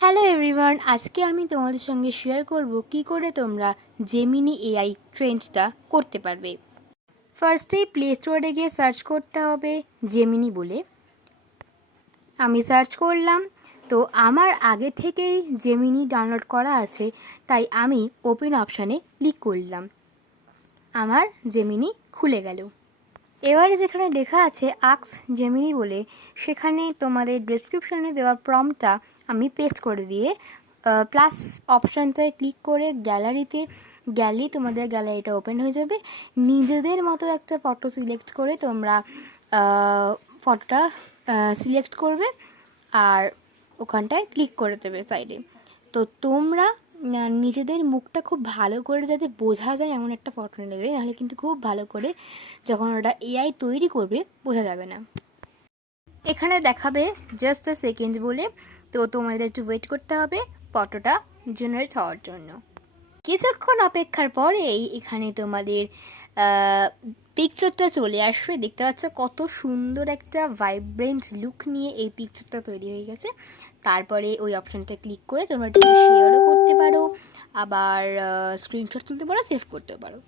Hello everyone, আজকে আমি তোমাদের সঙ্গে শেয়ার করব কি করে তোমরা জেমিনি এআই ট্রেন্ডটা করতে পারবে। ফার্স্টেই প্লে স্টোরে গিয়ে সার্চ করতে হবে জেমিনি বলে। আমি সার্চ করলাম, তো আমার আগে থেকেই জেমিনি ডাউনলোড করা আছে, তাই আমি ওপেন অপশানে ক্লিক করলাম। আমার জেমিনি খুলে গেল। এবারে যেখানে লেখা আছে আস্ক জেমিনি বলে, সেখানে তোমাদের ডেসক্রিপশনে দেওয়া প্রম্পটটা আমি পেস্ট করে দিয়ে প্লাস অপশানটায় ক্লিক করে গ্যালারি তোমাদের গ্যালারিটা ওপেন হয়ে যাবে। নিজেদের মতো একটা ফটো সিলেক্ট করে তোমরা ফটোটা সিলেক্ট করবে আর ওখানটায় ক্লিক করে দেবে সাইডে। তো তোমরা নিজেদের মুখটা খুব ভালো করে যাতে বোঝা যায় এমন একটা ফটো নেবে, নাহলে কিন্তু খুব ভালো করে যখন ওটা এআই তৈরি করবে বোঝা যাবে না। এখানে দেখাবে জাস্ট আ সেকেন্ড বলে, তো তোমাদের একটু ওয়েট করতে হবে ফটোটা জেনারেট হওয়ার জন্য। কিছুক্ষণ অপেক্ষার পরেই এখানে তোমাদের পিকচারটা চলে আসবে। দেখতে পাচ্ছ কত সুন্দর একটা ভাইব্রেন্ট লুক নিয়ে এই পিকচারটা তৈরি হয়ে গেছে। তারপরে ওই অপশানটা ক্লিক করে তোমরা এটাকে শেয়ারও করতে পারো, আবার স্ক্রিনশট তুলতে পারো, সেভ করতে পারো।